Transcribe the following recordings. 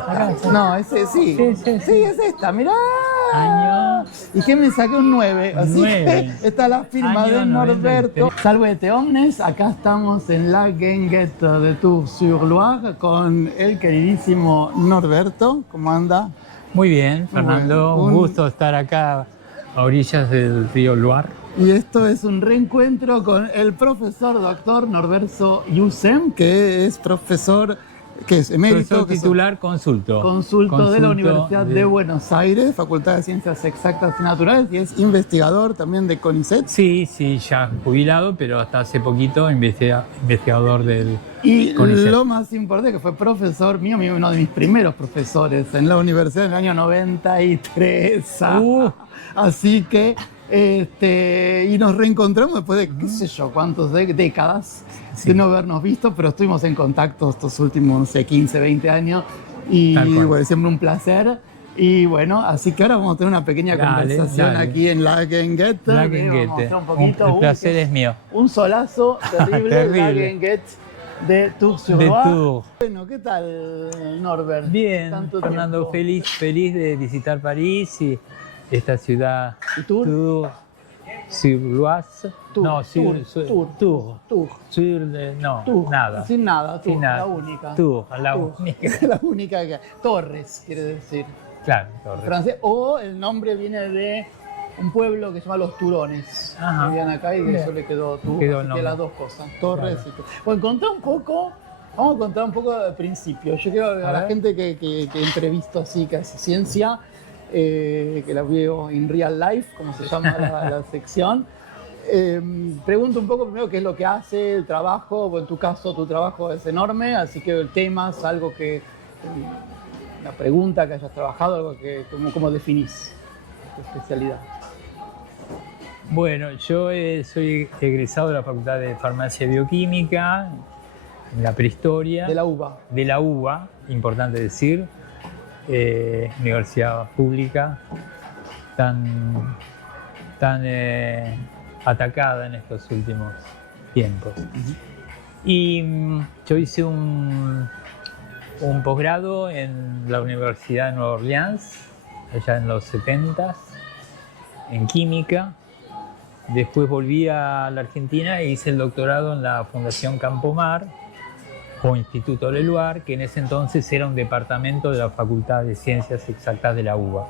Acá está. No, ese sí. Sí, sí, sí. Sí, es esta, mirá. Año ¿Y qué me saqué? Un 9. Así 9. que está la firma Año de Norberto. 93. Salvete omnes, acá estamos en la Guinguette de Tours-sur-Loire con el queridísimo Norberto. ¿Cómo anda? Muy bien, Fernando. Bueno, un gusto estar acá a orillas del río Loire. Y esto es un reencuentro con el profesor doctor Norberto Yussem, que es profesor, que es emérito, Profesor titular, consulto de la Universidad de Buenos Aires, Facultad de Ciencias Exactas y Naturales, y es investigador también de CONICET. Sí, sí, ya jubilado, pero hasta hace poquito investigador del Y CONICET. lo más importante que fue profesor mío, uno de mis primeros profesores en la universidad en el año 93. Así que, y nos reencontramos después de, qué sé yo, cuántas décadas de no habernos visto, pero estuvimos en contacto estos últimos, no sé, 15, 20 años. Y bueno, siempre un placer. Y bueno, así que ahora vamos a tener una pequeña conversación aquí en la Guinguette. La Guinguette. El placer es mío. Un solazo terrible, Terrible. la Guinguette de Tours-sur-Loire. Tours. Bueno, ¿qué tal, Norbert? Bien, Tanto Fernando, tiempo. feliz de visitar París y esta ciudad. ¿Y Tours? Sur-Loire. No, Tours. No, Tours. nada. Sin nada, Tours, Sin nada. la única. Tours, la Tours. única. La única que... Torres, quiere decir. Claro, Torres. Francés. O el nombre viene de un pueblo que se llama Los Turones. Ajá. Vivían acá y de Bien. eso le quedó Tours. Quedó el Así que nombre. las dos cosas, Torres Claro. y Tours. Bueno, contá un poco. Vamos a contar un poco del principio. Yo quiero a la ver. gente que entrevisto así, que hace ciencia, que la veo en real life, como se llama la sección. Pregunto un poco primero qué es lo que hace, el trabajo. Bueno, en tu caso, tu trabajo es enorme, así que el tema es algo que, una pregunta que hayas trabajado, algo que, ¿cómo definís tu especialidad? Bueno, yo soy egresado de la Facultad de Farmacia y Bioquímica, en la prehistoria. De la UBA. De la UBA, importante decir, universidad pública, tan atacada en estos últimos tiempos. Y yo hice un posgrado en la Universidad de Nueva Orleans, allá en los 70s, en química. Después volví a la Argentina e hice el doctorado en la Fundación Campomar o Instituto Leluar, que en ese entonces era un departamento de la Facultad de Ciencias Exactas de la UBA.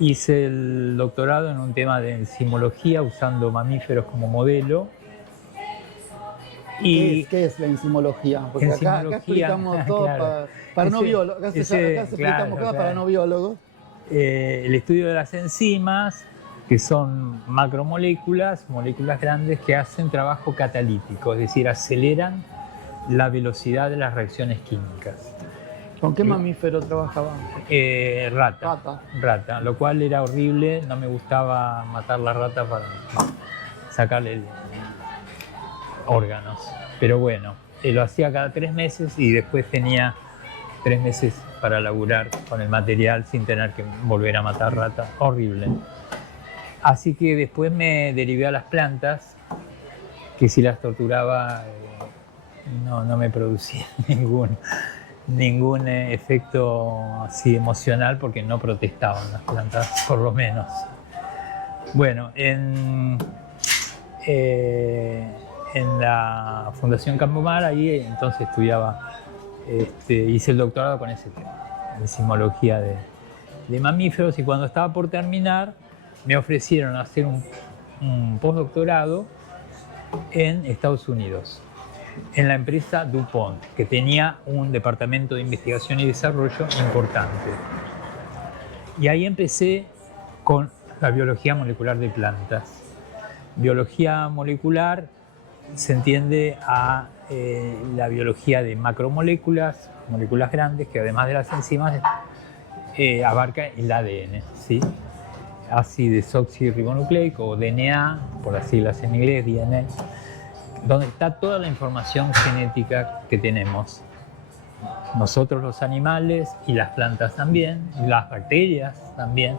Hice el doctorado en un tema de enzimología usando mamíferos como modelo. ¿Qué es la enzimología? Porque acá explicamos todo claro. para no biólogos. Acá se explicamos cosas para no biólogos. El estudio de las enzimas, que son macromoléculas, moléculas grandes que hacen trabajo catalítico, es decir, aceleran la velocidad de las reacciones químicas. ¿Con qué mamífero trabajaban? Rata, lo cual era horrible, no me gustaba matar la rata para sacarle órganos. Pero bueno, lo hacía cada 3 meses y después tenía 3 meses para laburar con el material sin tener que volver a matar ratas. Horrible. Así que después me derivé a las plantas, que si las torturaba no me producía ningún efecto así emocional, porque no protestaban las plantas, por lo menos. Bueno, en la Fundación Campomar, ahí entonces estudiaba, hice el doctorado con ese tema, enzimología de mamíferos, y cuando estaba por terminar me ofrecieron hacer un postdoctorado en Estados Unidos, en la empresa DuPont, que tenía un departamento de investigación y desarrollo importante. Y ahí empecé con la biología molecular de plantas. Biología molecular se entiende a la biología de macromoléculas, moléculas grandes, que además de las enzimas abarca el ADN, ¿sí? Ácido desoxirribonucleico, o DNA, por las siglas en inglés, DNA, donde está toda la información genética que tenemos. Nosotros, los animales, y las plantas también, y las bacterias también,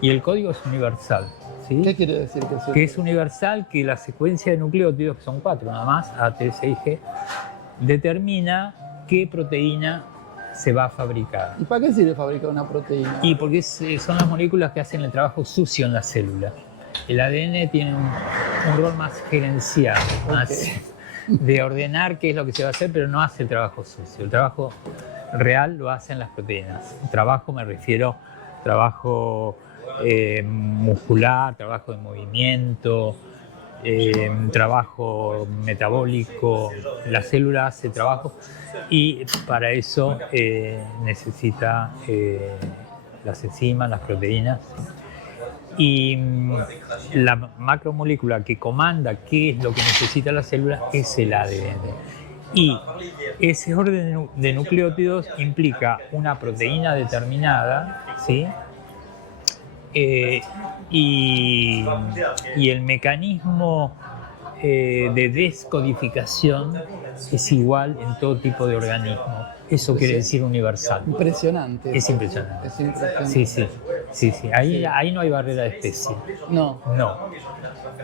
y el código es universal, ¿sí? ¿Qué quiere decir que es? Que es universal, que la secuencia de nucleótidos, que son 4 nada más, A, T, C y G, determina qué proteína se va a fabricar. ¿Y para qué sirve fabricar una proteína? Y porque son las moléculas que hacen el trabajo sucio en la célula. El ADN tiene un rol más gerencial, más de ordenar qué es lo que se va a hacer, pero no hace el trabajo sucio. El trabajo real lo hacen las proteínas. Trabajo me refiero trabajo muscular, trabajo de movimiento, trabajo metabólico. La célula hace trabajo y para eso necesita las enzimas, las proteínas. Y la macromolécula que comanda qué es lo que necesita la célula es el ADN. Y ese orden de nucleótidos implica una proteína determinada, ¿sí? Y el mecanismo de descodificación es igual en todo tipo de organismo. Eso quiere decir universal. Impresionante. Es impresionante. Es impresionante. Sí. Ahí no hay barrera de especie. No.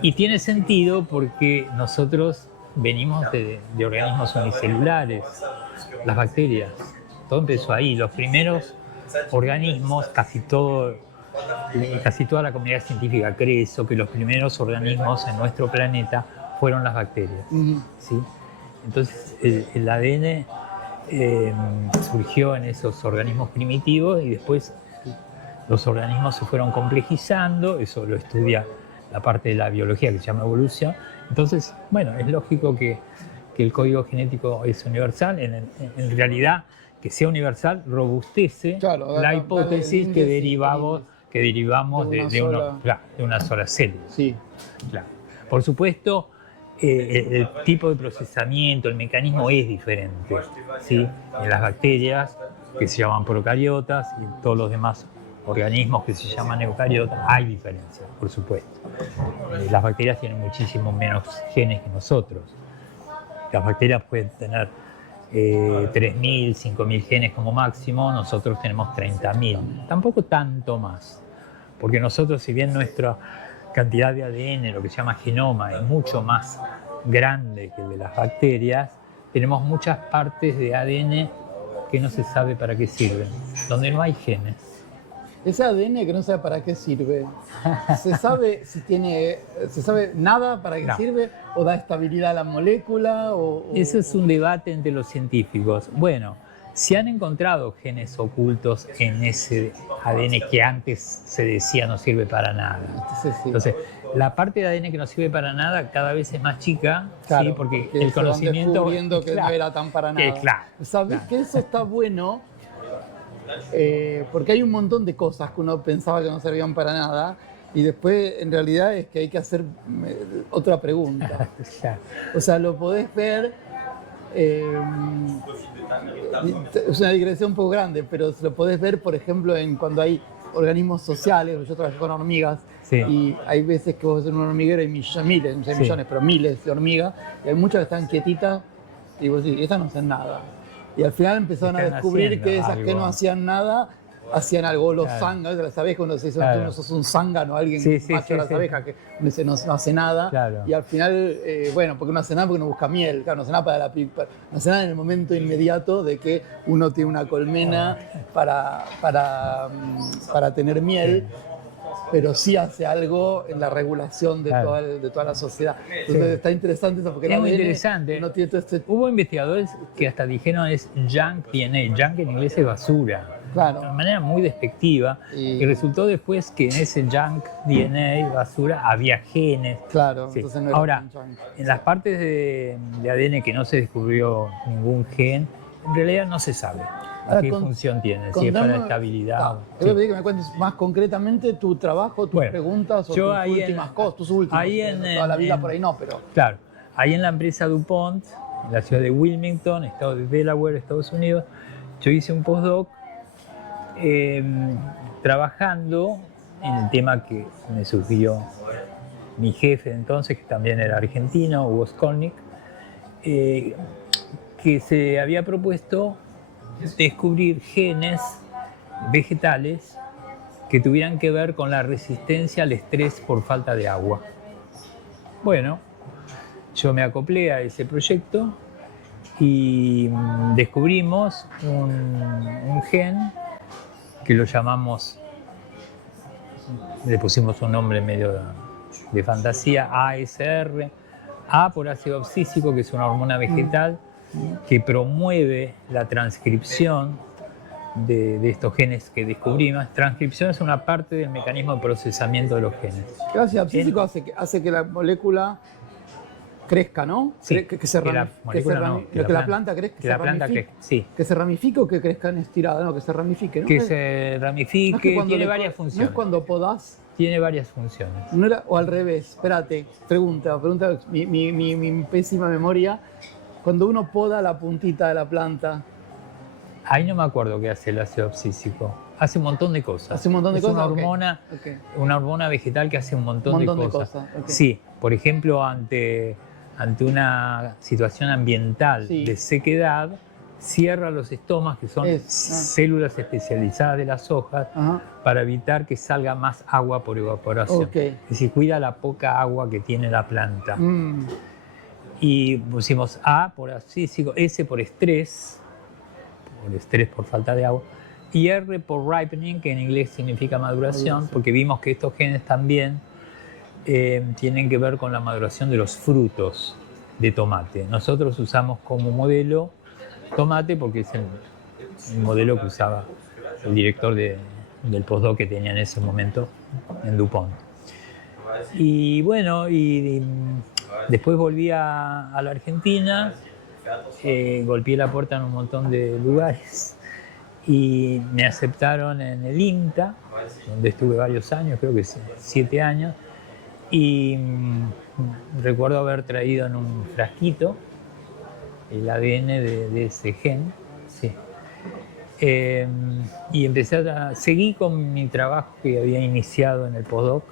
Y tiene sentido porque nosotros venimos de organismos unicelulares, las bacterias. Todo empezó ahí. Los primeros organismos, casi toda la comunidad científica cree eso, que los primeros organismos en nuestro planeta fueron las bacterias. ¿Sí? Entonces el ADN surgió en esos organismos primitivos y después los organismos se fueron complejizando. Eso lo estudia la parte de la biología que se llama evolución. Entonces, bueno, es lógico que el código genético es universal. En realidad, que sea universal robustece la hipótesis que derivamos de una sola célula. Sí. Claro. Por supuesto, el tipo de procesamiento, el mecanismo es diferente, ¿sí? En las bacterias, que se llaman procariotas, y en todos los demás organismos que se llaman eucariotas, hay diferencias, por supuesto. Las bacterias tienen muchísimo menos genes que nosotros. Las bacterias pueden tener 3.000, 5.000 genes como máximo, nosotros tenemos 30.000, tampoco tanto más, porque nosotros, si bien nuestra cantidad de ADN, lo que se llama genoma, es mucho más grande que el de las bacterias, tenemos muchas partes de ADN que no se sabe para qué sirven, donde no hay genes. Ese ADN que no sabe para qué sirve, ¿se sabe se sabe nada para qué sirve o da estabilidad a la molécula? Ese es un debate entre los científicos. Bueno, se han encontrado genes ocultos en ese ADN que antes se decía no sirve para nada. Entonces, la parte de ADN que no sirve para nada cada vez es más chica, claro, ¿sí? Porque el conocimiento... descubriendo que no era tan para nada. ¿Sabés que eso está bueno? Porque hay un montón de cosas que uno pensaba que no servían para nada y después en realidad es que hay que hacer otra pregunta. O sea, lo podés ver, es una digresión un poco grande, pero lo podés ver, por ejemplo, cuando hay organismos sociales. Yo trabajé con hormigas y hay veces que vos ves en un hormiguero hay miles, no sé millones, pero miles de hormigas y hay muchas que están quietitas y vos decís, estas no hacen nada. Y al final empezaron a descubrir que esas que no hacían nada, hacían algo. Los zánganos, las abejas, cuando se dice tú no sos un zángano, alguien macho de las abejas, que dice no hace nada. Y al final, bueno, porque no hace nada, porque no busca miel, claro, no hace nada no hace nada en el momento inmediato de que uno tiene una colmena para tener miel. Pero sí hace algo en la regulación de toda la sociedad. Entonces está interesante eso, porque es muy interesante. No tiene todo Hubo investigadores que hasta dijeron es junk DNA. Junk en inglés es basura. Claro. De manera muy despectiva. Y resultó después que en ese junk DNA, basura, había genes. Claro, entonces no era Ahora, junk. En las partes de ADN que no se descubrió ningún gen, en realidad no se sabe. ¿Qué función tiene? Si es para estabilidad. Quiero pedir que me cuentes más concretamente tu trabajo, tus preguntas o tus últimas cosas, tus últimas. Toda la vida por ahí no, pero... Claro, ahí en la empresa DuPont, en la ciudad de Wilmington, estado de Delaware, Estados Unidos, yo hice un postdoc trabajando en el tema que me sugirió mi jefe entonces, que también era argentino, Hugo Skolnick, que se había propuesto descubrir genes vegetales que tuvieran que ver con la resistencia al estrés por falta de agua. Bueno, yo me acoplé a ese proyecto y descubrimos un gen que lo llamamos, le pusimos un nombre medio de fantasía, ASR, A por ácido abscísico, que es una hormona vegetal que promueve la transcripción de estos genes que descubrimos. Transcripción es una parte del mecanismo de procesamiento de los genes. El ácido abscísico hace que la molécula crezca, ¿no? Sí, que la planta crezca, que se ramifique. Sí. Que se ramifique o que crezca en estirada, no, que se ramifique, ¿no? Que se ramifique, no es tiene varias funciones. No es cuando podás. Tiene varias funciones. No era, o al revés, espérate, pregunta, mi pésima memoria. Cuando uno poda la puntita de la planta. Ahí no me acuerdo qué hace el ácido abscísico. Hace un montón de cosas. Hace un montón de cosas. Una hormona vegetal que hace un montón de cosas. Okay. Sí, por ejemplo, ante una situación ambiental de sequedad, cierra los estomas, que son células especializadas de las hojas, para evitar que salga más agua por evaporación. Es decir, cuida la poca agua que tiene la planta. Y pusimos A por abscísico, S por estrés por falta de agua, y R por ripening, que en inglés significa maduración, porque vimos que estos genes también tienen que ver con la maduración de los frutos de tomate. Nosotros usamos como modelo tomate porque es el modelo que usaba el director del postdoc que tenía en ese momento en DuPont. Y bueno, después volví a la Argentina, golpeé la puerta en un montón de lugares y me aceptaron en el INTA, donde estuve varios años, creo que 7 años, y recuerdo haber traído en un frasquito el ADN de ese gen, sí. Y seguí con mi trabajo que había iniciado en el postdoc,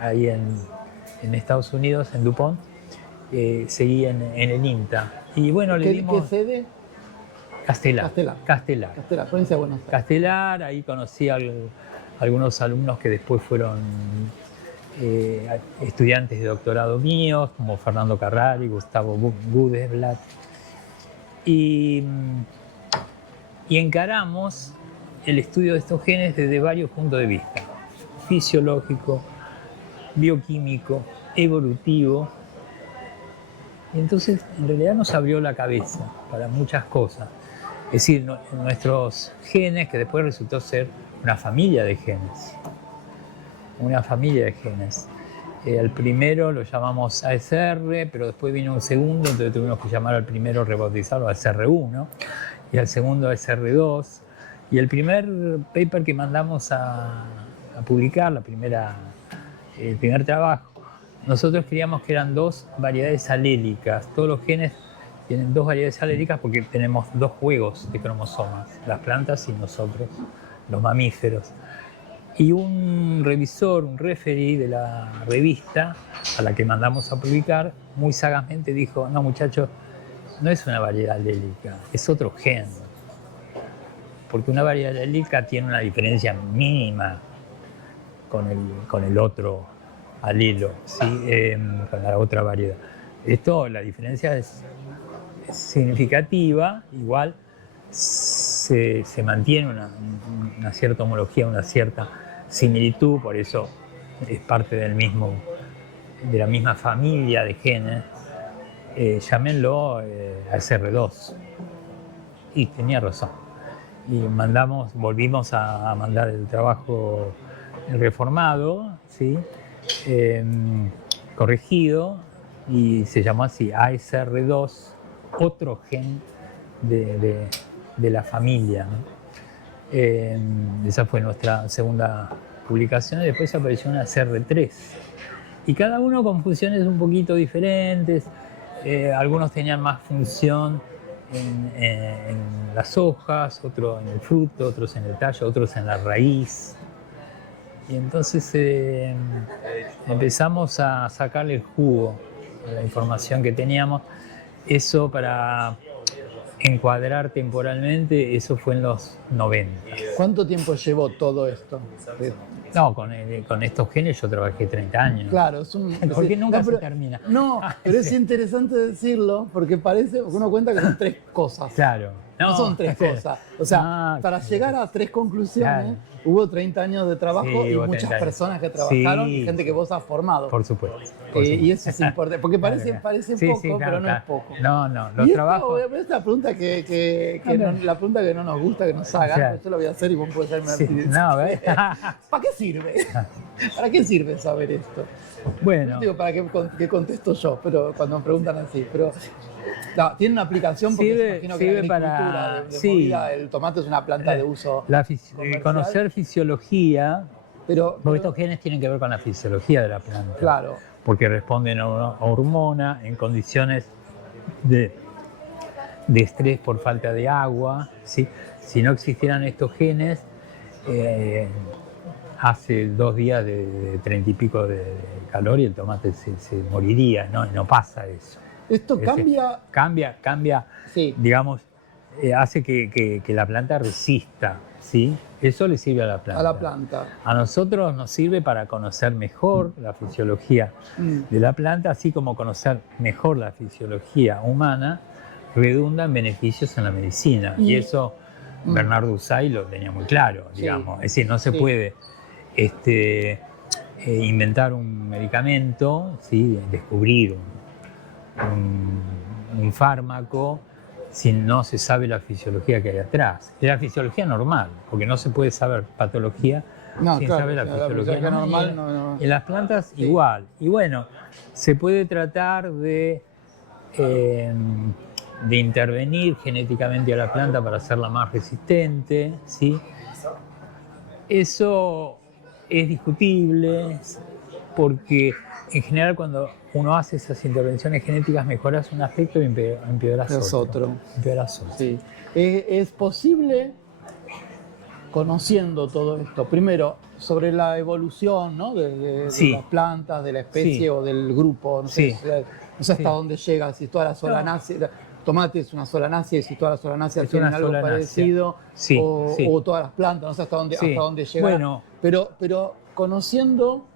ahí en Estados Unidos, en DuPont. Seguí en el INTA. Y bueno, le dimos... ¿Qué sede? Castelar, provincia de Buenos Aires. Castelar, ahí conocí a algunos alumnos que después fueron estudiantes de doctorado míos, como Fernando Carrari, Gustavo Gudesblatt. Y encaramos el estudio de estos genes desde varios puntos de vista: fisiológico, bioquímico, evolutivo. Y entonces, en realidad, nos abrió la cabeza para muchas cosas. Es decir, nuestros genes, que después resultó ser una familia de genes. El primero lo llamamos ASR, pero después vino un segundo, entonces tuvimos que llamar al primero, rebautizarlo ASR1, y al segundo ASR2. Y el primer paper que mandamos a publicar, el primer trabajo, nosotros creíamos que eran 2 variedades alélicas. Todos los genes tienen 2 variedades alélicas porque tenemos 2 juegos de cromosomas, las plantas y nosotros, los mamíferos. Y un revisor, un referee de la revista a la que mandamos a publicar, muy sagazmente dijo: no, muchachos, no es una variedad alélica, es otro gen. Porque una variedad alélica tiene una diferencia mínima con el otro alelo, ¿sí? Con la otra variedad. La diferencia es significativa, igual se mantiene una cierta homología, una cierta similitud, por eso es parte de la misma familia de genes. Llámenlo ASR2. Y tenía razón. Y volvimos a mandar el trabajo reformado, ¿sí? Corregido, y se llamó así, ASR2, otro gen de la familia, ¿no? Esa fue nuestra segunda publicación, y después apareció una ASR3. Y cada uno con funciones un poquito diferentes. Algunos tenían más función en las hojas, otros en el fruto, otros en el tallo, otros en la raíz. Y entonces empezamos a sacarle el jugo a la información que teníamos. Eso, para encuadrar temporalmente, eso fue en los 90. ¿Cuánto tiempo llevó todo esto? No, con estos genes yo trabajé 30 años. Claro, Porque nunca se termina. No, pero es interesante decirlo porque uno cuenta que son 3 cosas. Claro. No son 3 cosas. O sea, para llegar a 3 conclusiones, hubo 30 años de trabajo y muchas personas que trabajaron y gente que vos has formado. Por supuesto. Y eso es importante, porque parece poco, pero no es poco. No, los trabajos. Esta pregunta la pregunta que no nos gusta que nos hagan, yo la voy a hacer y vos podés hacerme ¿Para qué sirve? ¿Para qué sirve saber esto? Bueno. No digo para qué contesto yo, pero cuando me preguntan así. Pero tiene una aplicación porque me imagino que la agricultura de movida, el tomate es una planta de uso conocer fisiología, pero estos genes tienen que ver con la fisiología de la planta. Claro. Porque responden a una hormona en condiciones de estrés por falta de agua, ¿sí? Si no existieran estos genes, hace 2 días de 30 y pico de calor y el tomate se moriría, ¿no? No pasa eso. Esto cambia. Cambia, sí. Digamos, hace que la planta resista, ¿sí? Eso le sirve a la planta. A la planta. A nosotros nos sirve para conocer mejor la fisiología de la planta, así como conocer mejor la fisiología humana redunda en beneficios en la medicina. Y eso Bernardo Usay lo tenía muy claro, digamos. Es decir, no se puede inventar un medicamento, ¿sí? Descubrir un fármaco si no se sabe la fisiología que hay atrás. Es la fisiología normal, porque no se puede saber patología sin saber la fisiología normal. No. En las plantas igual. Y bueno, se puede tratar de intervenir genéticamente a la planta para hacerla más resistente, ¿sí? Eso es discutible porque en general cuando uno hace esas intervenciones genéticas mejoras un aspecto y empeoras otro. Sí. Es posible, conociendo todo esto, primero sobre la evolución, ¿no? de las plantas, de la especie o del grupo, no sé hasta dónde llega, si toda la solanácea, tomate es una solanácea y si todas las solanáceas tienen algo parecido, o todas las plantas, no sé hasta dónde llega. Bueno. Pero conociendo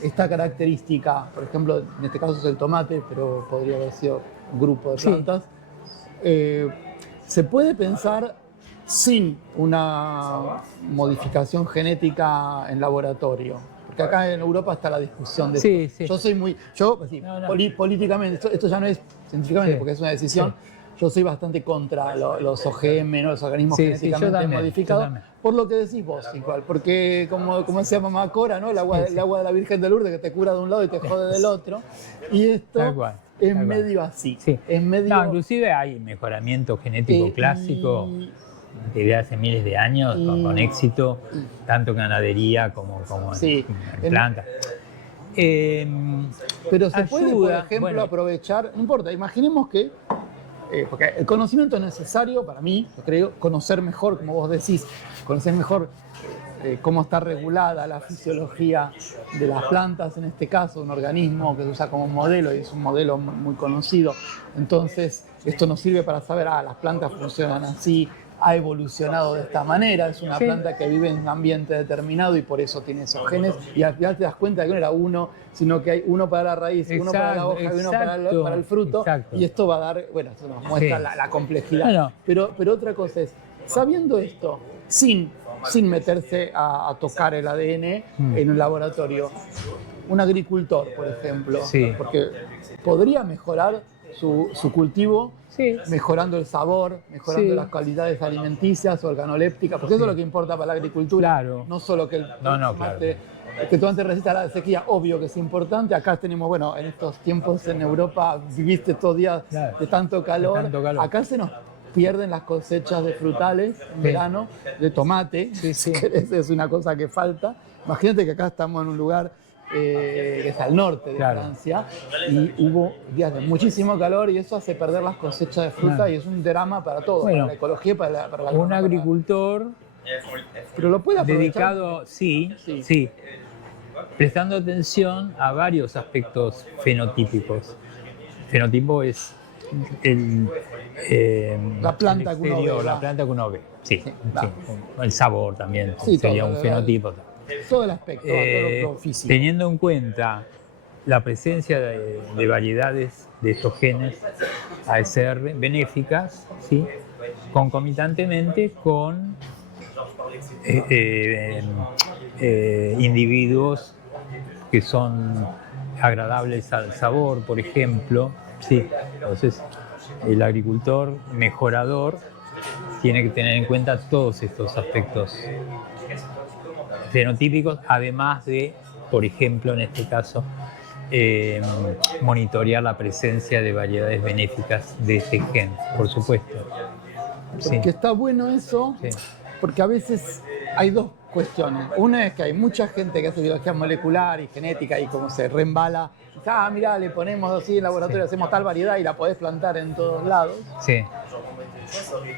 esta característica, por ejemplo, en este caso es el tomate, pero podría haber sido un grupo de plantas, se puede pensar sin una modificación genética en laboratorio. Porque acá en Europa está la discusión de esto. Yo soy políticamente, esto ya no es científicamente porque es una decisión, yo soy bastante contra los OGM, ¿no? Los organismos genéticamente modificados, por lo que decís vos, igual, porque como decía mamá Cora, ¿no? El agua de la Virgen de Lourdes que te cura de un lado y te jode del otro, y esto es medio así. Es medio... No, inclusive hay mejoramiento genético clásico desde hace miles de años con éxito, tanto en ganadería como en plantas. Pero se puede, por ejemplo, aprovechar, no importa, imaginemos que porque el conocimiento es necesario para mí, yo creo, conocer mejor, como vos decís, conocer mejor cómo está regulada la fisiología de las plantas, en este caso, un organismo que se usa como modelo y es un modelo muy conocido. Entonces, esto nos sirve para saber, las plantas funcionan así, ha evolucionado de esta manera, es una planta que vive en un ambiente determinado y por eso tiene esos genes, y al final te das cuenta de que no era uno, sino que hay uno para la raíz, uno para la hoja y uno para el fruto, y esto va a dar, bueno, esto nos muestra la complejidad. Pero otra cosa es, sabiendo esto, sin meterse a tocar el ADN en un laboratorio, un agricultor, por ejemplo, porque podría mejorar su cultivo, mejorando el sabor, mejorando las calidades alimenticias, organolépticas, porque eso es lo que importa para la agricultura, no solo que el tomate resista a la sequía, obvio que es importante. Acá tenemos, bueno, en estos tiempos en Europa viviste estos días de tanto calor, acá se nos pierden las cosechas de frutales en verano, de tomate, es una cosa que falta. Imagínate que acá estamos en un lugar que es al norte de Francia, y hubo días de muchísimo calor y eso hace perder las cosechas de fruta y es un drama para todo, para la ecología y para la un agricultor pero lo puede aprovechar. Dedicado, prestando atención a varios aspectos fenotípicos. Fenotipo es la planta que uno ve. La planta que uno ve, el sabor también sería un fenotipo. todo el aspecto, todo lo físico. Teniendo en cuenta la presencia de variedades de estos genes ASR benéficas, ¿sí? Concomitantemente con individuos que son agradables al sabor, por ejemplo, ¿sí? Entonces, el agricultor mejorador tiene que tener en cuenta todos estos aspectos fenotípicos, además de, por ejemplo, en este caso, monitorear la presencia de variedades benéficas de este gen, por supuesto. Porque Sí. está bueno eso, Sí. porque a veces hay dos cuestiones. Una es que hay mucha gente que hace biología molecular y genética y como se reembala, dice, mirá, le ponemos así en laboratorio, hacemos tal variedad y la podés plantar en todos lados. Sí.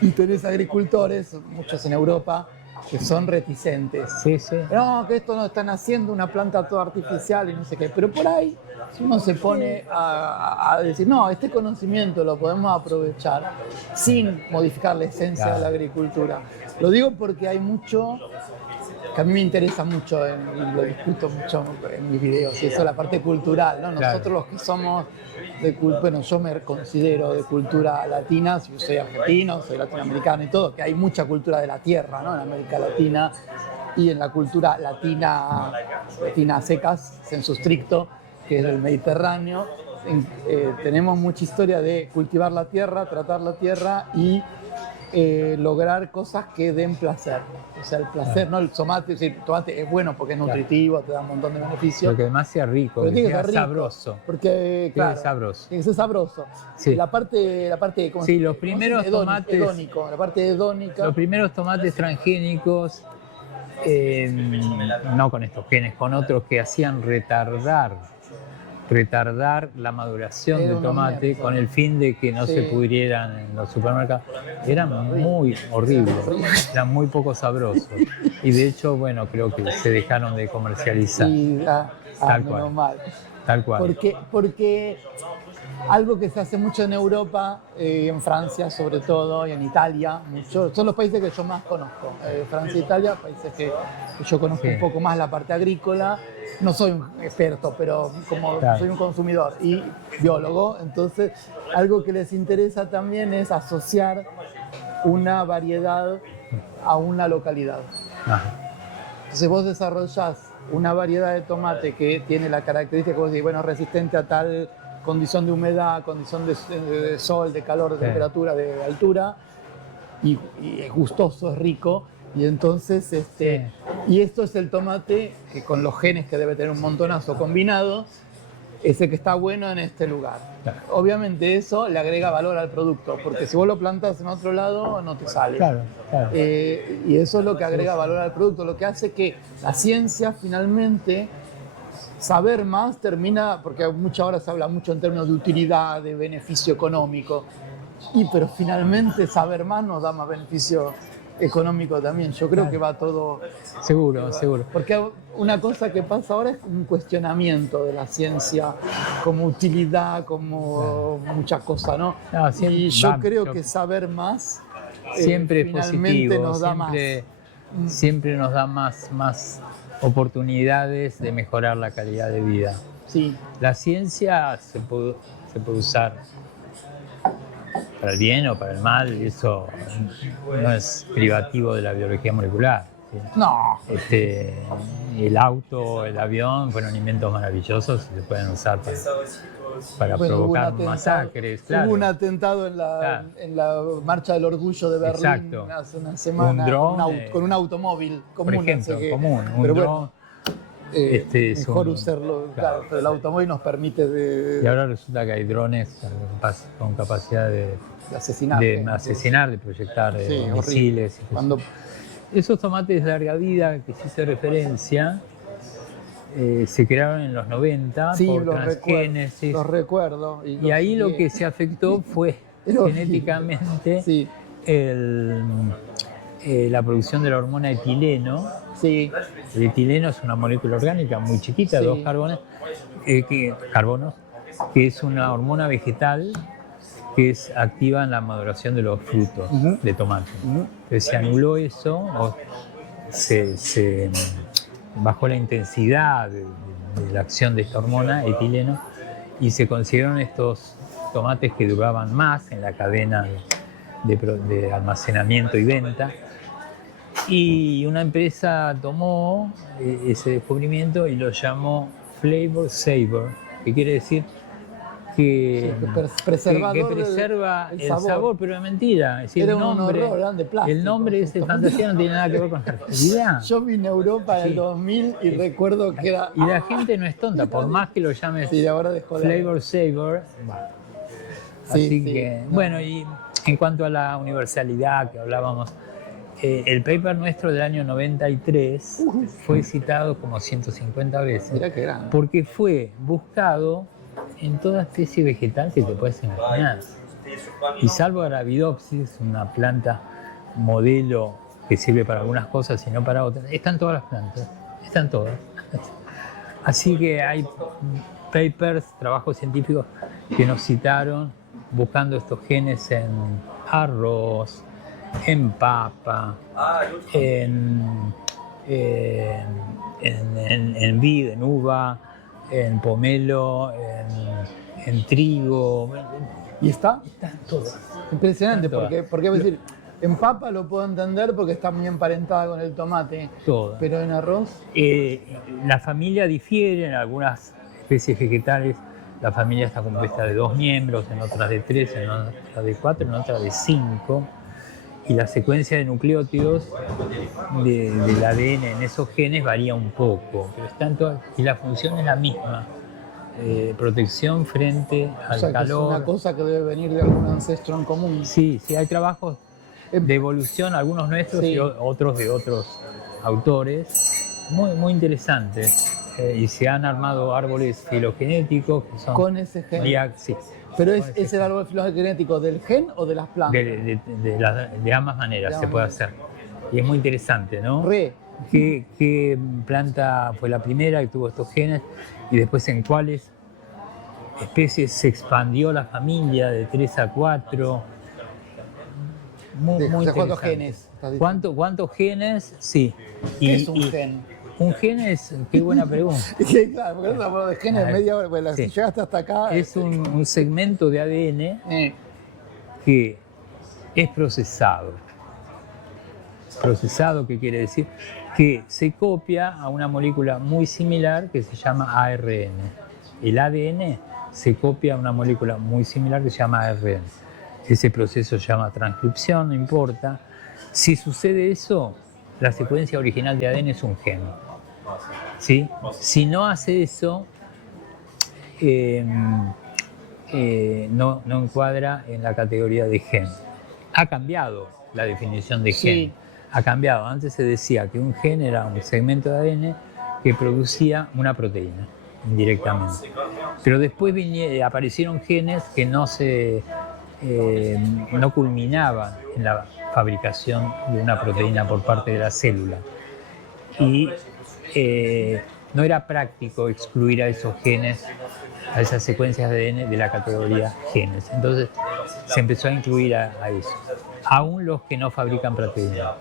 Y tenés agricultores, muchos en Europa, que son reticentes. Sí, sí. No, que esto no están haciendo una planta toda artificial y no sé qué. Pero por ahí, si uno se pone a decir, no, este conocimiento lo podemos aprovechar sin modificar la esencia de la agricultura. Lo digo porque hay mucho que a mí me interesa mucho y lo discuto mucho en mis videos, y eso es la parte cultural, ¿no? Nosotros los que somos bueno, yo me considero de cultura latina, yo soy argentino, soy latinoamericano y todo, que hay mucha cultura de la tierra, ¿no? En América Latina y en la cultura latina secas, sensu stricto, que es del Mediterráneo, tenemos mucha historia de cultivar la tierra, tratar la tierra y lograr cosas que den placer. O sea, el placer, no el tomate, el tomate es bueno porque es nutritivo, te da un montón de beneficios. Lo que además sea rico, pero que tiene sea ser rico, sabroso. Porque, claro, es sabroso. tiene que ser sabroso. Sí. La parte ¿cómo Sí, se los dice? primeros tomates. Hedónico, la parte hedónica. Los primeros tomates transgénicos, no con estos genes, con otros que hacían retardar la maduración del tomate con el fin de que no se pudrieran en los supermercados. Eran muy horribles, eran muy poco sabrosos. Y de hecho, bueno, creo que se dejaron de comercializar. Y, Tal menos cual. mal. Tal cual. Porque algo que se hace mucho en Europa, en Francia sobre todo, y en Italia, mucho, son los países que yo más conozco. Francia e Italia, países que yo conozco un poco más la parte agrícola. No soy un experto, pero como soy un consumidor y biólogo, entonces algo que les interesa también es asociar una variedad a una localidad. Ajá. Entonces vos desarrollás una variedad de tomate que tiene la característica, como decís, bueno, resistente a tal condición de humedad, condición de sol, de calor, de temperatura, de altura, y es gustoso, es rico. Y entonces, y esto es el tomate que con los genes que debe tener un montonazo combinado, es el que está bueno en este lugar. Claro. Obviamente eso le agrega valor al producto, porque si vos lo plantas en otro lado, no te sale. Claro. Y eso es lo que agrega valor al producto, lo que hace que la ciencia finalmente, saber más termina, porque muchas horas se habla mucho en términos de utilidad, de beneficio económico, pero finalmente saber más nos da más beneficio económico también. Yo creo que va todo... Seguro. Porque una cosa que pasa ahora es un cuestionamiento de la ciencia como utilidad, como muchas cosas, ¿no? Y yo creo que saber más siempre es finalmente positivo, nos da siempre nos da más oportunidades de mejorar la calidad de vida. Sí. La ciencia se puede usar para el bien o para el mal, eso no es privativo de la biología molecular. ¿Sí? No. El auto, el avión fueron inventos maravillosos y se pueden usar para provocar masacres. Claro. Hubo un atentado en la Marcha del Orgullo de Berlín hace una semana, un dron, con un automóvil común. Por ejemplo, común, un pero dron. Bueno, mejor usarlo, claro, pero el automóvil nos permite Y ahora resulta que hay drones con capacidad de asesinar, de proyectar misiles. Esos tomates de larga vida que se hizo referencia se crearon en los 90 por transgénesis. Los recuerdo. Y ahí lo que se afectó fue genéticamente la producción de la hormona etileno. Sí. El etileno es una molécula orgánica muy chiquita, 2 carbonos, que es una hormona vegetal que es activa en la maduración de los frutos de tomate. Entonces se anuló eso, o se bajó la intensidad de la acción de esta hormona, etileno, y se consiguieron estos tomates que duraban más en la cadena de almacenamiento y venta. Y una empresa tomó ese descubrimiento y lo llamó Flavor Saver, que quiere decir que preserva el sabor, pero es mentira. Es decir, era un horror, eran de plástico. El nombre de fantasía no tiene nada que ver con la realidad. Yo vine a Europa en el 2000 y recuerdo que era... Y la gente no es tonta, por más que lo llames Flavor Saver. Así que, bueno, y en cuanto a la universalidad que hablábamos, el paper nuestro del año 93 fue citado como 150 veces. Mirá qué grande. Porque fue buscado en toda especie vegetal que te puedes imaginar. Y salvo Arabidopsis, una planta modelo que sirve para algunas cosas y no para otras, están todas las plantas, están todas. Así que hay papers, trabajos científicos que nos citaron buscando estos genes en arroz, en papa, en vid, en uva, en pomelo, en trigo. ¿Y está? Están todas. Impresionante, Están todas. porque es decir, en papa lo puedo entender porque está muy emparentada con el tomate. Todas. Pero en arroz... La familia difiere en algunas especies vegetales. La familia está compuesta de 2 miembros, en otras de 3, en otras de 4, en otras de 5. Y la secuencia de nucleótidos del ADN en esos genes varía un poco, pero están todas, y la función es la misma. Protección frente al calor. Es una cosa que debe venir de algún ancestro en común. Sí, hay trabajos de evolución, algunos nuestros y otros de otros autores, muy, muy interesantes. Y se han armado árboles filogenéticos que son... Con ese gen. Sí. ¿Pero es el árbol filogenético del gen o de las plantas? De ambas maneras se puede hacer. Y es muy interesante, ¿no? ¿Qué planta fue la primera que tuvo estos genes? Y después en cuáles especies se expandió la familia de 3 a 4. Muy interesante. ¿Cuántos genes? ¿Cuántos genes? Sí. ¿Qué es un gen? Un gen es, qué buena pregunta. Claro, porque no hablamos de genes media hora, pues si llegaste hasta acá... Es un segmento de ADN que es procesado. Procesado, ¿qué quiere decir? Que se copia a una molécula muy similar que se llama ARN. El ADN se copia a una molécula muy similar que se llama ARN. Ese proceso se llama transcripción, no importa. Si sucede eso, la secuencia original de ADN es un gen. ¿Sí? Si no hace eso, no encuadra en la categoría de gen. Ha cambiado la definición de gen. Sí. Ha cambiado. Antes se decía que un gen era un segmento de ADN que producía una proteína indirectamente. Pero después aparecieron genes que no culminaban en la fabricación de una proteína por parte de la célula. Y no era práctico excluir a esos genes, a esas secuencias de ADN de la categoría genes. Entonces se empezó a incluir a eso, aún los que no fabrican proteínas.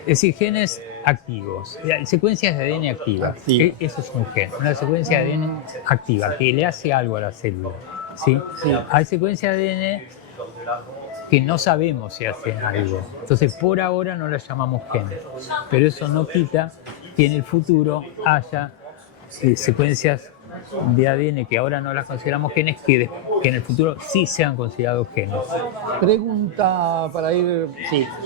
Es decir, genes activos, secuencias de ADN activas. Eso es un gen, una secuencia de ADN activa que le hace algo a la célula. ¿Sí? Hay secuencias de ADN que no sabemos si hacen algo. Entonces, por ahora no las llamamos genes. Pero eso no quita que en el futuro haya secuencias de ADN que ahora no las consideramos genes, que en el futuro sí sean considerados genes. Pregunta para ir...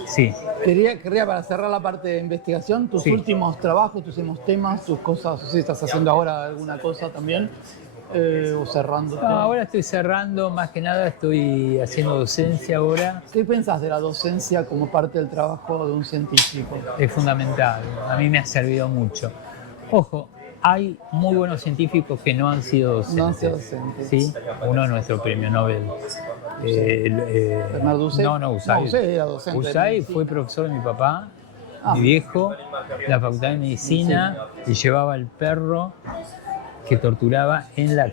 Sí. Quería para cerrar la parte de investigación, tus últimos trabajos, tus últimos temas, tus cosas, no sé si estás haciendo ahora alguna cosa también, o cerrando. No, ahora estoy cerrando, más que nada estoy haciendo docencia ahora. ¿Qué pensás de la docencia como parte del trabajo de un científico? Es fundamental, a mí me ha servido mucho. Ojo, hay muy buenos científicos que no han sido docentes. No han sido docentes. ¿Sí? Uno es nuestro premio Nobel. ¿Bernardo Usay? No, Usay. Usay era docente. Usay fue profesor de mi papá, mi viejo, en la Facultad de Medicina, y llevaba al perro que torturaba en la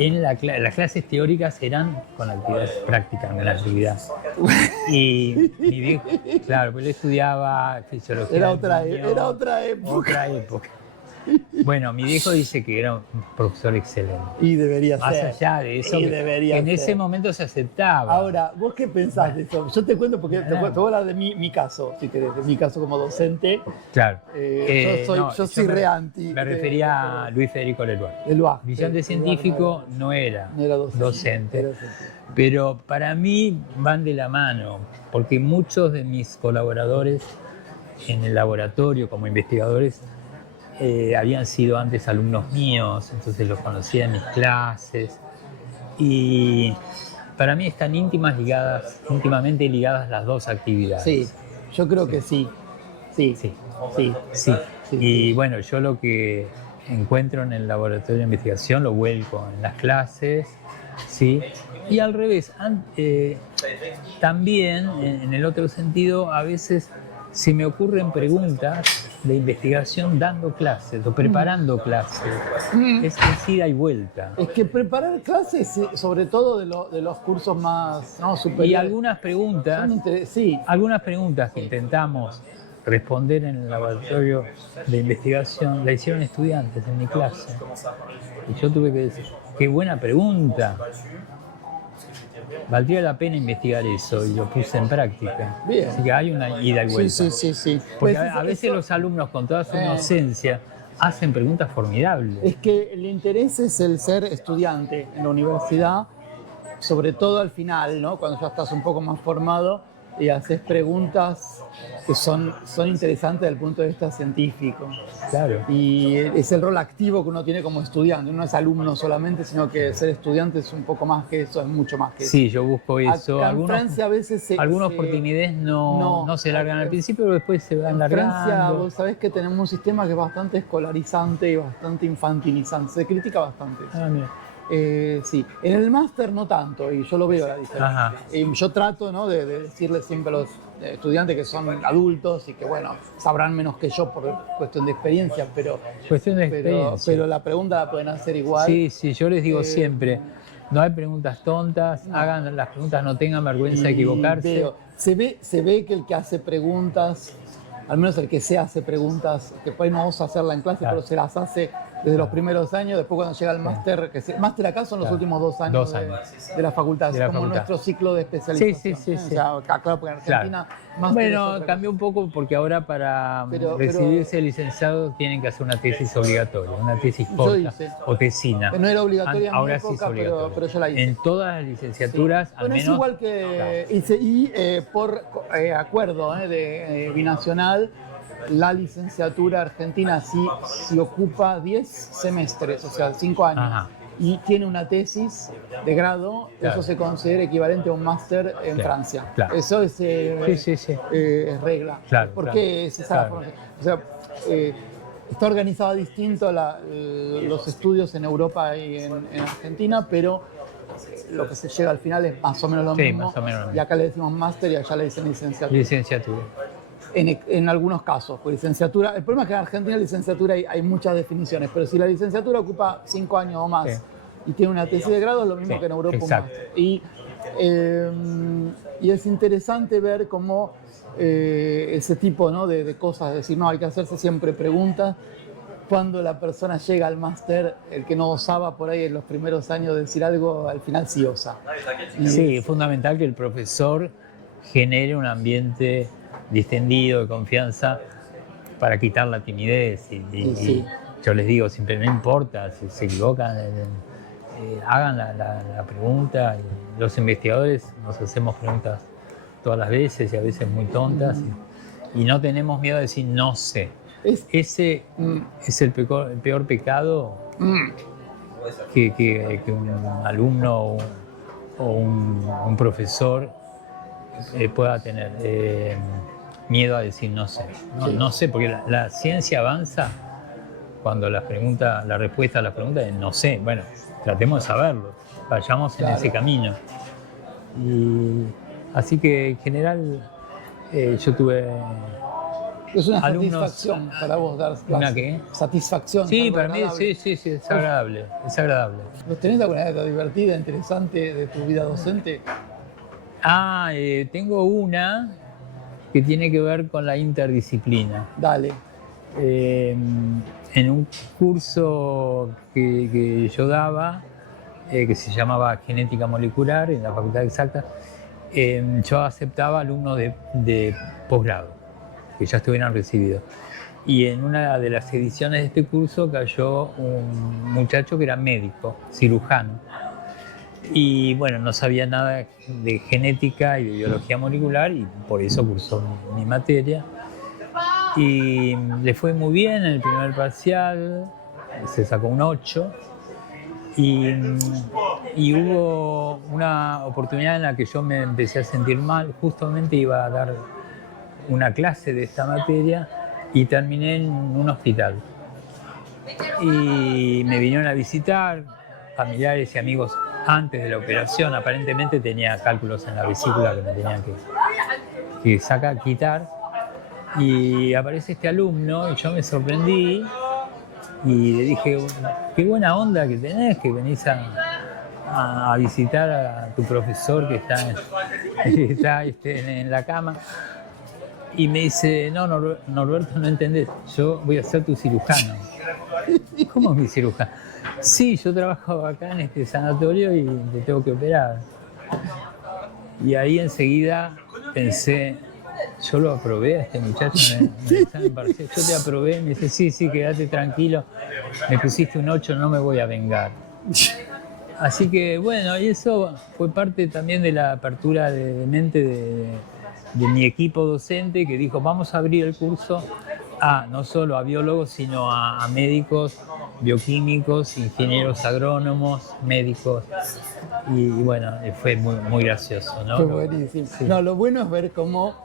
Las clases teóricas eran con actividades prácticas, en la actividad. Y mi viejo, claro, pues él estudiaba fisiología. Era otra época. Otra época. Bueno, mi viejo dice que era un profesor excelente. Y debería Más ser. allá de eso, Y que debería en ese ser. momento se aceptaba. Ahora, ¿vos qué pensás de eso? Yo te cuento porque te voy a hablar de mi caso, si querés, de mi caso como docente. Claro. Yo soy re anti. Me refería a Luis Federico Leloir. Eloy. Brillante científico no era docente. Era docente. Pero para mí van de la mano, porque muchos de mis colaboradores en el laboratorio como investigadores habían sido antes alumnos míos, entonces los conocía en mis clases. Y para mí están íntimamente ligadas las dos actividades. Sí, yo creo que sí. Sí. Y bueno, yo lo que encuentro en el laboratorio de investigación lo vuelco en las clases, ¿sí? Y al revés, también en el otro sentido, a veces se me ocurren preguntas de investigación dando clases o preparando clases. Es ida y vuelta. Es que preparar clases, sobre todo de los cursos más superiores. Y algunas preguntas que intentamos responder en el laboratorio de investigación la hicieron estudiantes en mi clase. Y yo tuve que decir, qué buena pregunta. Valdría la pena investigar eso y lo puse en práctica. Bien. Así que hay una ida y vuelta. Sí. Porque Pues a veces los alumnos, con toda su inocencia, hacen preguntas formidables. Es que el interés es el ser estudiante en la universidad, sobre todo al final, ¿no? Cuando ya estás un poco más formado y haces preguntas que son interesantes desde el punto de vista científico. Claro. Y es el rol activo que uno tiene como estudiante. Uno no es alumno solamente, sino que ser estudiante es un poco más que eso, es mucho más que eso. Sí, yo busco eso. Acá en Francia a veces algunos por timidez no se largan al principio, pero después se van largando. En Francia, vos sabés que tenemos un sistema que es bastante escolarizante y bastante infantilizante. Se critica bastante eso. Mira. Sí, en el máster no tanto, y yo lo veo la diferencia. Yo trato, ¿no?, de decirles siempre a los estudiantes que son adultos y que, bueno, sabrán menos que yo por cuestión de experiencia, pero la pregunta la pueden hacer igual. Sí, yo les digo siempre, no hay preguntas tontas, hagan las preguntas, no tengan vergüenza de equivocarse. Se ve que el que hace preguntas, al menos el que se hace preguntas, que después no osa hacerla en clase, pero se las hace desde los primeros años, después cuando llega el máster, que el máster acá son los últimos 2 años de la facultad, es como nuestro ciclo de especialización. Sí. O sea, acá, claro, porque en Argentina máster cambió un poco porque ahora para recibirse de licenciado tienen que hacer una tesis obligatoria, una tesis corta o tesina. No era obligatoria en mi ahora época, sí es obligatoria. pero yo la hice. En todas las licenciaturas, al menos. Es igual que por acuerdo binacional, la licenciatura argentina sí ocupa 10 semestres, o sea, 5 años. Ajá. Y tiene una tesis de grado, eso se considera equivalente a un máster en Francia. Claro. Eso es regla. Claro, ¿Por qué es esa la forma? O sea, está organizada distinto los estudios en Europa y en Argentina, pero lo que se llega al final es más o menos lo mismo. Más o menos lo mismo. Y acá le decimos máster y allá le dicen licenciatura. En algunos casos, por licenciatura. El problema es que en Argentina en licenciatura hay muchas definiciones, pero si la licenciatura ocupa 5 años o más y tiene una tesis de grado, es lo mismo que en Europa. Y es interesante ver cómo ese tipo, ¿no?, de cosas, es decir, no, hay que hacerse siempre preguntas. Cuando la persona llega al máster, el que no osaba por ahí en los primeros años decir algo, al final sí osa. Sí, es fundamental que el profesor genere un ambiente distendido, de confianza, para quitar la timidez. Y yo les digo, siempre no importa si se equivocan, hagan la pregunta. Y los investigadores nos hacemos preguntas todas las veces y a veces muy tontas. Y no tenemos miedo de decir no sé. Ese es el peor pecado que un alumno o un profesor pueda tener. Miedo a decir no sé. No sé, porque la ciencia avanza cuando la respuesta a la pregunta es no sé. Bueno, tratemos de saberlo, vayamos en ese camino. Y así que en general yo tuve Es una alumnos. satisfacción para vos dar clases. ¿Una qué? Satisfacción. Sí, algo para mí agradable. sí, es agradable, es agradable. ¿Vos tenés alguna anécdota divertida, interesante de tu vida docente? Tengo una que tiene que ver con la interdisciplina. Dale. En un curso que yo daba, que se llamaba Genética Molecular en la Facultad de Exactas, yo aceptaba alumnos de posgrado, que ya estuvieran recibidos. Y en una de las ediciones de este curso cayó un muchacho que era médico, cirujano. Y bueno, no sabía nada de genética y de biología molecular y por eso cursó mi materia. Y le fue muy bien en el primer parcial, se sacó un 8. Y hubo una oportunidad en la que yo me empecé a sentir mal. Justamente iba a dar una clase de esta materia y terminé en un hospital. Y me vinieron a visitar familiares y amigos antes de la operación. Aparentemente tenía cálculos en la vesícula que me tenían que quitar. Y aparece este alumno y yo me sorprendí y le dije, qué buena onda que tenés, que venís a visitar a tu profesor que está en la cama. Y me dice, no, Norberto, no entendés, yo voy a ser tu cirujano. ¿Cómo es mi cirujano? Sí, yo trabajo acá en este sanatorio y te tengo que operar. Y ahí enseguida pensé, yo lo aprobé a este muchacho en el examen parcial. Yo te aprobé, me dice, sí, quédate tranquilo, me pusiste un 8, no me voy a vengar. Así que bueno, y eso fue parte también de la apertura de mente de mi equipo docente, que dijo, vamos a abrir el curso no solo a biólogos, sino a médicos, bioquímicos, ingenieros agrónomos, médicos. Y bueno, fue muy gracioso, ¿no? Fue buenísimo. Sí. No, lo bueno es ver cómo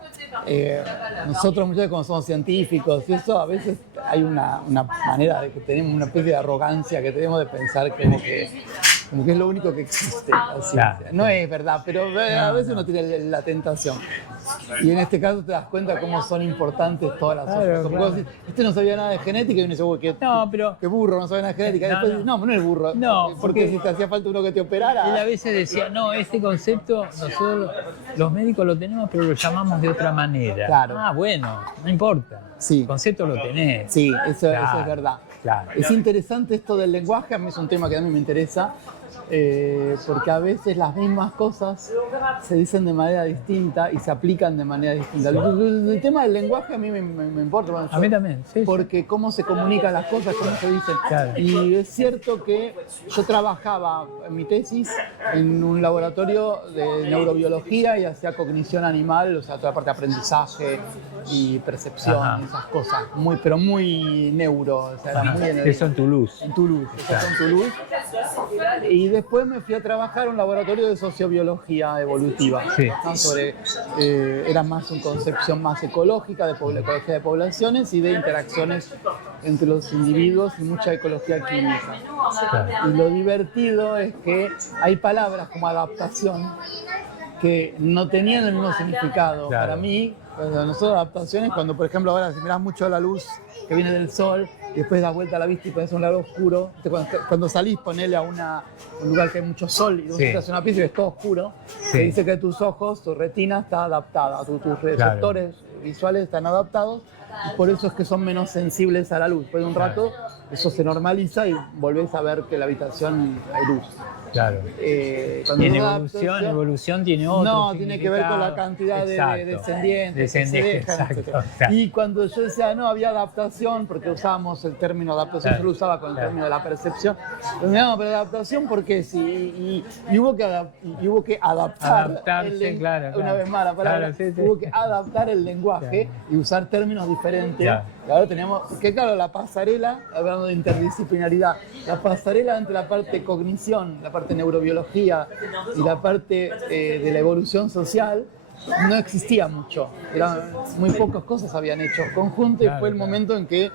nosotros muchas veces como somos científicos y eso, a veces hay una manera de que tenemos una especie de arrogancia que tenemos de pensar como que es lo único que existe. Claro. No es verdad, pero a veces uno tiene la tentación. Y en este caso te das cuenta cómo son importantes todas las cosas. Como vos decís, este no sabía nada de genética y uno dice, qué burro, no sabía nada de genética. Después dices, no es burro. No, porque si te hacía falta uno que te operara. Él a veces decía, no, este concepto nosotros los médicos lo tenemos, pero lo llamamos de otra manera. Claro. Bueno, no importa. Sí. El concepto lo tenés. Sí, eso es verdad. Claro. Es interesante esto del lenguaje, a mí es un tema que a mí me interesa, porque a veces las mismas cosas se dicen de manera distinta y se aplican de manera distinta. Sí. El tema del lenguaje a mí me importa. Bueno, a mí también, sí. Porque cómo se comunican las cosas, cómo se dicen. Claro. Y es cierto que yo trabajaba en mi tesis en un laboratorio de neurobiología y hacía cognición animal, o sea, toda la parte de aprendizaje y percepción, y esas cosas, pero muy neuro, o sea, era muy Eso en Toulouse. En Toulouse, eso en Toulouse. Y después me fui a trabajar en un laboratorio de sociobiología evolutiva, sí. ¿No? Era más una concepción más ecológica, de ecología de poblaciones y de interacciones entre los individuos y mucha ecología química. Claro. Y lo divertido es que hay palabras como adaptación que no tenían el mismo significado. Claro. Para mí, nosotros adaptaciones, cuando por ejemplo ahora si mirás mucho la luz que viene del sol y después das vuelta a la vista y pones un lado oscuro, cuando salís ponele a un lugar que hay mucho sol y vos estás en una pieza y ves todo oscuro, te dice que tus ojos, tu retina está adaptada, tus receptores visuales están adaptados y por eso es que son menos sensibles a la luz. Después de un rato eso se normaliza y volvés a ver que en la habitación hay luz. Claro. En evolución tiene otro. No, tiene que ver con la cantidad de descendientes. Exacto. Y cuando yo decía, no, había adaptación, porque usábamos el término adaptación, yo lo usaba con el término de la percepción. No, pero adaptación, ¿por qué? Sí, y hubo que adaptarse, una vez más la palabra, hubo que adaptar el lenguaje y usar términos diferentes. Claro, teníamos que, la pasarela, hablando de interdisciplinaridad, la pasarela entre la parte cognición, la parte neurobiología y la parte de la evolución social no existía mucho. Muy pocas cosas habían hecho conjunto y fue el momento en que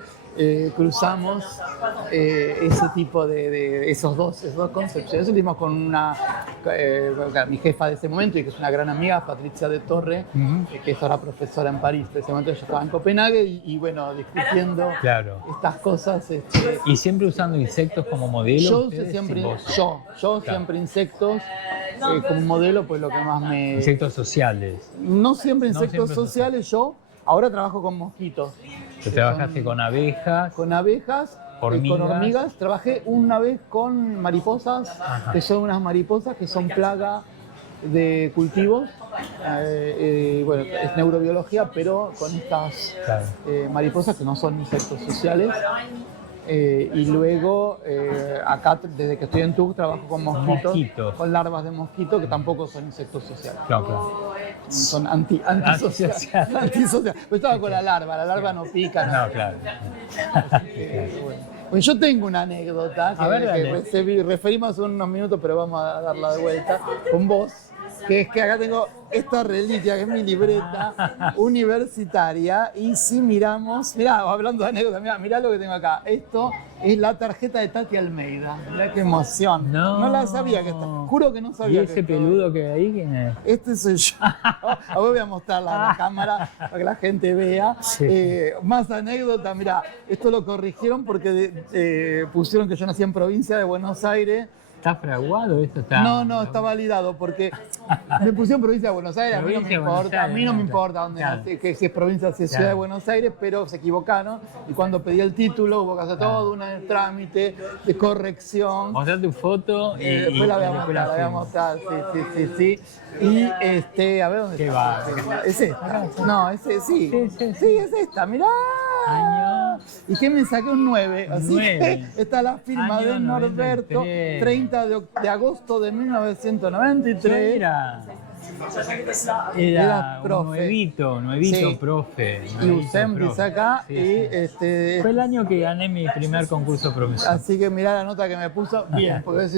cruzamos ese tipo de esos dos concepciones. Eso lo hicimos con mi jefa de ese momento, y que es una gran amiga, Patricia de Torre, que es ahora profesora en París. En ese momento yo estaba en Copenhague y bueno, discutiendo estas cosas. ¿Y siempre usando insectos como modelo? Siempre insectos como modelo, pues lo que más me... Insectos sociales. No siempre insectos sociales, yo ahora trabajo con mosquitos. ¿Tú trabajaste con abejas? Con abejas, hormigas. Con hormigas. Trabajé una vez con mariposas, que son unas mariposas que son plaga de cultivos. Bueno, es neurobiología, pero con estas mariposas que no son insectos sociales. Y luego, acá, desde que estoy en TUC, trabajo con mosquitos, con larvas de mosquito, que tampoco son insectos sociales. Claro. Son antisociales. Pero estaba con la larva no pica. No, claro. Pues yo tengo una anécdota que referimos hace unos minutos, pero vamos a darla de vuelta con vos. Que es que acá tengo esta reliquia, que es mi libreta universitaria, y si miramos, mirá, hablando de anécdotas, mirá lo que tengo acá. Esto es la tarjeta de Tati Almeida. Mirá qué emoción. No la sabía que está. Juro que no sabía. ¿Y ese peludo que hay quién es? Este soy yo. A vos voy a mostrarla a la cámara para que la gente vea. Más anécdotas, mirá, esto lo corrigieron porque pusieron que yo nací en provincia de Buenos Aires. ¿Está fraguado esto? No, está validado porque me pusieron provincia de Buenos Aires, a mí no me importa dónde nací, que si es provincia, si es ciudad de Buenos Aires, pero se equivocaron y cuando pedí el título hubo que hacer todo un trámite de corrección. Mostrar tu foto y después la voy a mostrar, sí. Y a ver dónde está. ¿Es esta? No, sí, es esta, mirá. ¿Y qué me saqué? Un 9. Así que está la firma de Norberto, 30 de agosto de 1993. Era nuevito, profe. Y USEM dice acá. Fue el año que gané mi primer concurso profesional. Así que mirá la nota que me puso. Bien, porque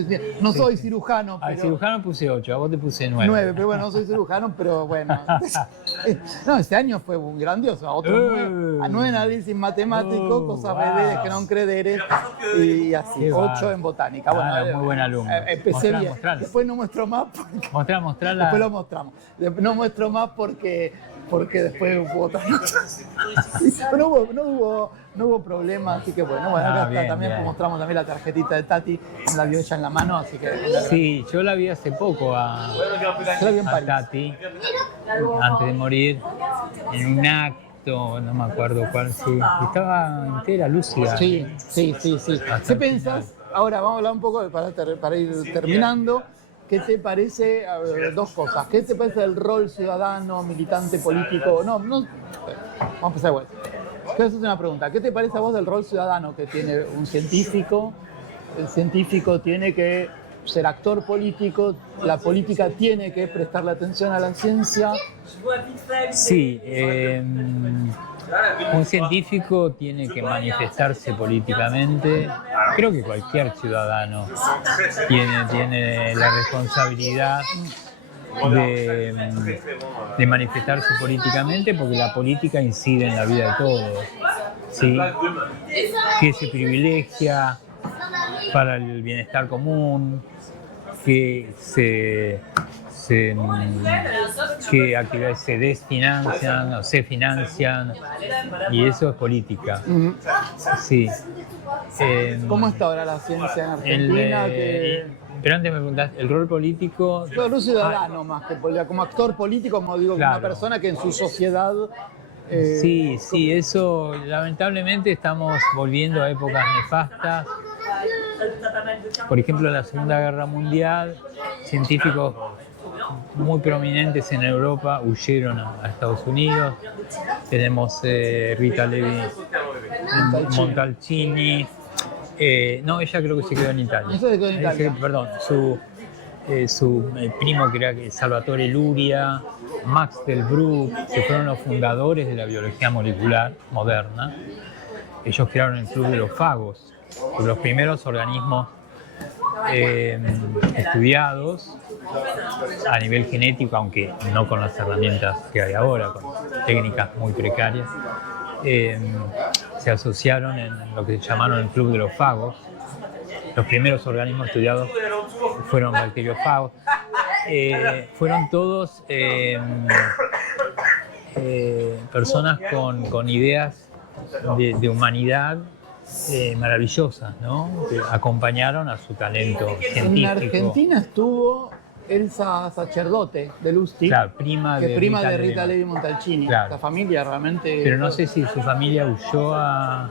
no soy cirujano. Al cirujano puse 8, a vos te puse 9. 9, pero bueno, no soy cirujano, pero bueno. No, este año fue un grandioso. Otro 9 análisis matemático, cosas vederes que no crederes, y así. 8 en botánica. Bueno, muy buen alumno. Empecé bien. Después no muestro más. Mostrarla. Después lo mostramos. No muestro más porque después hubo otras notas. Pero no hubo problema, así que bueno, acá está, también mostramos también la tarjetita de Tati, la vio ella en la mano, así que... Sí, yo la vi hace poco a Tati, antes de morir, en un acto, no me acuerdo cuál, sí, estaba entera, lúcida. Sí. ¿Qué pensás? Ahora vamos a hablar un poco para ir terminando. ¿Qué te parece? Dos cosas. ¿Qué te parece del rol ciudadano, militante político? Vamos a empezar de vuelta. Quiero hacerte una pregunta. ¿Qué te parece a vos del rol ciudadano que tiene un científico? El científico tiene que ser actor político, la política tiene que prestarle atención a la ciencia. Sí, un científico tiene que manifestarse políticamente. Creo que cualquier ciudadano tiene la responsabilidad de manifestarse políticamente, porque la política incide en la vida de todos, ¿sí? Que se privilegia para el bienestar común, que que actividades se desfinancian o se financian, y eso es política. Sí. ¿Cómo está ahora la ciencia en Argentina? Pero antes me preguntaste, ¿el rol político? El rol ciudadano más que como actor político, como digo, claro. Una persona que en su sociedad... Sí, eso lamentablemente estamos volviendo a épocas nefastas. Por ejemplo, en la Segunda Guerra Mundial, científicos muy prominentes en Europa huyeron a Estados Unidos. Tenemos Rita Levi Montalcini. No, ella creo que se quedó en Italia. Se quedó en Italia. Perdón, su primo, que era Salvatore Luria, Max Delbrück, que fueron los fundadores de la biología molecular moderna. Ellos crearon el Club de los Fagos, los primeros organismos estudiados a nivel genético, aunque no con las herramientas que hay ahora, con técnicas muy precarias. se asociaron en lo que se llamaron el Club de los Fagos. Los primeros organismos estudiados fueron bacteriofagos. Fueron todos personas con ideas de humanidad maravillosas, ¿no? Que acompañaron a su talento científico. En Argentina estuvo Elsa Sacerdote de Lustig, claro, prima de Rita Levi Montalcini. Claro. La familia realmente... Pero no sé si su familia huyó a...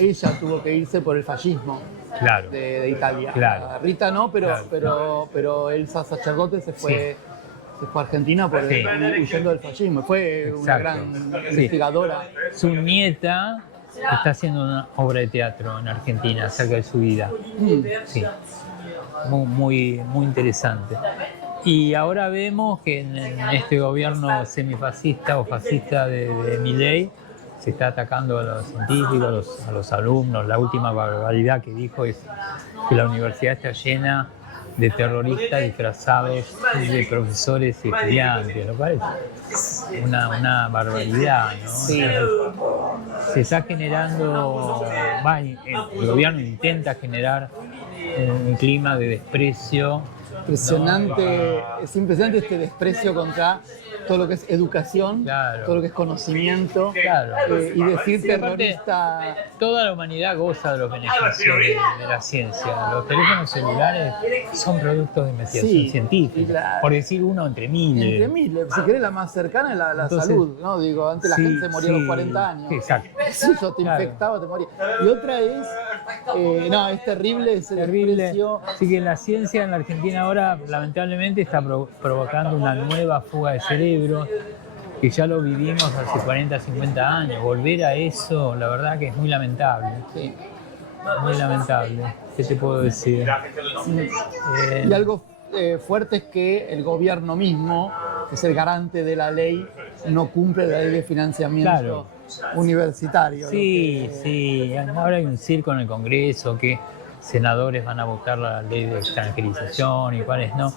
Ella tuvo que irse por el fascismo. Claro. De Italia. Claro. Rita no, Claro. pero Elsa Sacerdote se fue a Argentina huyendo del fascismo. Fue una gran investigadora. Su nieta está haciendo una obra de teatro en Argentina acerca de su vida. Sí. Muy interesante. Y ahora vemos que en este gobierno semifascista o fascista de Milei se está atacando a los científicos, a los alumnos. La última barbaridad que dijo es que la universidad está llena de terroristas disfrazados de profesores y estudiantes, lo cual es una barbaridad, ¿no? Sí. Se está generando, el gobierno intenta generar un clima de desprecio. Impresionante, es impresionante este desprecio contra todo lo que es educación, Claro. todo lo que es conocimiento, Claro. y decir Sí, aparte, terrorista... toda la humanidad goza de los beneficios de la ciencia. Los teléfonos celulares son productos de investigación Sí, científica, claro. por decir uno entre miles. Entre mil, si querés la más cercana es la Entonces, salud, ¿no? Digo, antes la sí, gente se moría a los sí, 40 años. exacto. Si yo te Claro. infectaba, te moría. Y otra es, no, es terrible ese Terrible. desprecio. Así que la ciencia en la Argentina ahora lamentablemente está provocando una nueva fuga de cerebros, que ya lo vivimos hace 40, 50 años. Volver a eso, la verdad que es muy lamentable. Sí. Muy lamentable. ¿Qué te puedo decir? Y algo fuerte es que el gobierno mismo, que es el garante de la ley, no cumple la ley de financiamiento Claro. universitario. Sí, lo que- sí. Ahora hay un circo en el Congreso que senadores van a votar la ley de extranjerización y cuáles no.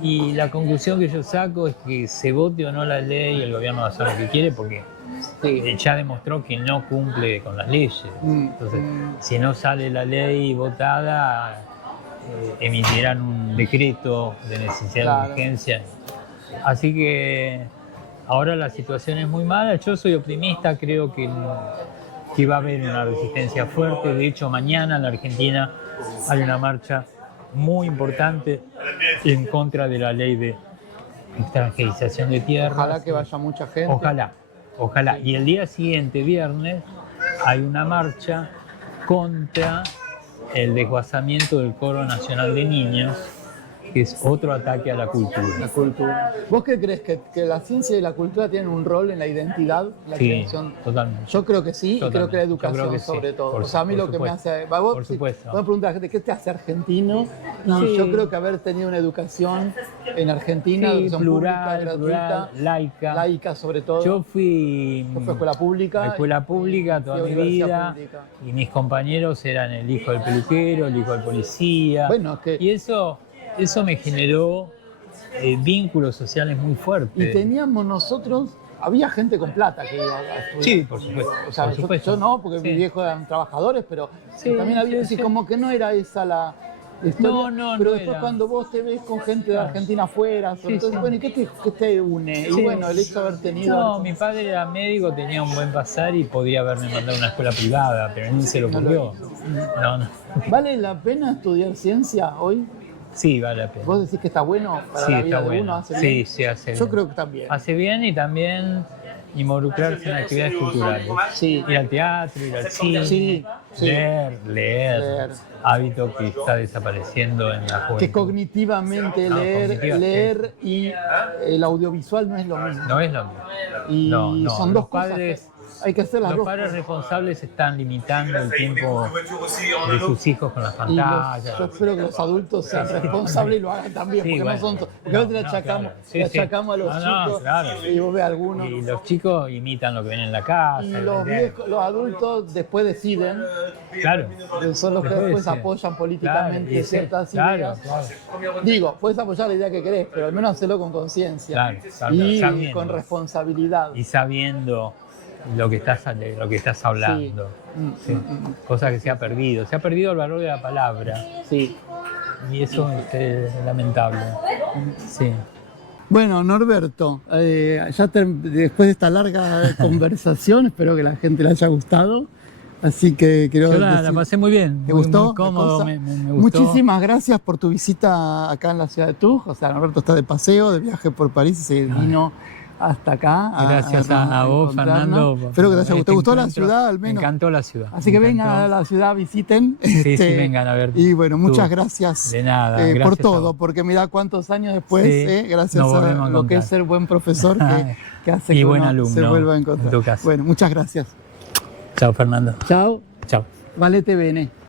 Y la conclusión que yo saco es que se vote o no la ley, el gobierno va a hacer lo que quiere porque ya demostró que no cumple con las leyes. Entonces, si no sale la ley votada, emitirán un decreto de necesidad Claro. de urgencia. Así que ahora la situación es muy mala. Yo soy optimista, creo que va a haber una resistencia fuerte. De hecho, mañana en la Argentina hay una marcha muy importante en contra de la ley de extranjerización de tierras. Ojalá que vaya mucha gente. Ojalá. Y el día siguiente, viernes, hay una marcha contra el desguazamiento del Coro Nacional de Niños, que es otro ataque a la cultura. La cultura. ¿Vos qué crees? ¿Que la ciencia y la cultura tienen un rol en la identidad, la Sí, creación? totalmente. Yo creo que sí, y creo que la Totalmente. Yo educación creo que sí. sobre todo. Por O sea, a mí lo que me supuesto. hace... Vos, Por supuesto. vos me preguntas a la gente, ¿qué te hace argentino? Y Sí. yo creo que haber tenido una educación en Argentina, Sí, educación pública, gratuita, laica. laica sobre todo. Yo fui Yo fui a escuela pública. a escuela pública y toda fui a mi universidad vida pública. y mis compañeros eran el hijo del peluquero, el hijo del policía. Bueno, es que... Y eso me generó vínculos sociales muy fuertes. Y teníamos nosotros, había gente con plata que iba a estudiar. Sí, por supuesto. O sea, por supuesto. yo no, porque Sí. mis viejos eran trabajadores, pero Sí, también había, sí, sí, sí. como que no era esa la historia. No, pero no después era. cuando vos te ves con gente de Argentina afuera, sobre Sí, todo, sí. bueno, ¿y qué te une? Sí. Y bueno, el hecho de haber tenido... No, mi padre era médico, tenía un buen pasar y podía haberme mandado a una escuela privada, pero ni se le No lo ocurrió. No. ¿Vale la pena estudiar ciencia hoy? Sí, vale la pena. ¿Vos decís que está bueno para Sí, la vida está de bueno. uno? ¿Hace Sí, bien? sí, hace Yo bien. creo que también. Hace bien y también involucrarse en actividades culturales. Sí. Ir al teatro, ir al cine, Sí, sí. leer. Leer. Hábito que está desapareciendo en la juventud. Que cognitivamente leer y el audiovisual no es lo mismo. No es lo mismo. Y No, son los dos cosas padres- que hay que hacer las Los dos padres cosas. responsables están limitando el tiempo de sus hijos con las Y pantallas. yo espero que los adultos sean responsables y lo hagan también, Sí, porque bueno. no son porque a veces le No, achacamos, claro. Sí, le sí. achacamos a los No, chicos claro. y vos ves a algunos. Y los chicos imitan lo que ven en la casa. Y los viejos, los adultos después deciden, Claro. son los que Después después deciden. apoyan políticamente Claro, y sí, ciertas claro, ideas. claro. Digo, puedes apoyar la idea que querés, pero al menos hacerlo con conciencia Claro, y sabiendo. con responsabilidad. Y sabiendo de lo que estás hablando. Sí. Cosa que se ha perdido el valor de la palabra. Sí. Y eso es lamentable. Sí. Bueno, Norberto, después de esta larga conversación, espero que la gente le haya gustado. Así que quiero Yo la pasé muy bien. ¿Te gustó? Muy cómodo, me gustó. Muchísimas gracias por tu visita acá en la ciudad de Tuj. O sea, Norberto está de paseo, de viaje por París y se vino hasta acá. Gracias a vos, Fernando. Espero que te haya gustado. ¿Te gustó la ciudad al menos? Me encantó la ciudad. Así que vengan a la ciudad, visiten. Sí, vengan a ver. Y bueno, muchas gracias. De nada. Por Gracias todo, porque mirá cuántos años después, gracias a lo que es ser buen profesor, que hace y que buen uno alumno se vuelva a encontrar. En tu casa. Bueno, muchas gracias. Chao, Fernando. Chao. Chao. Valete bene.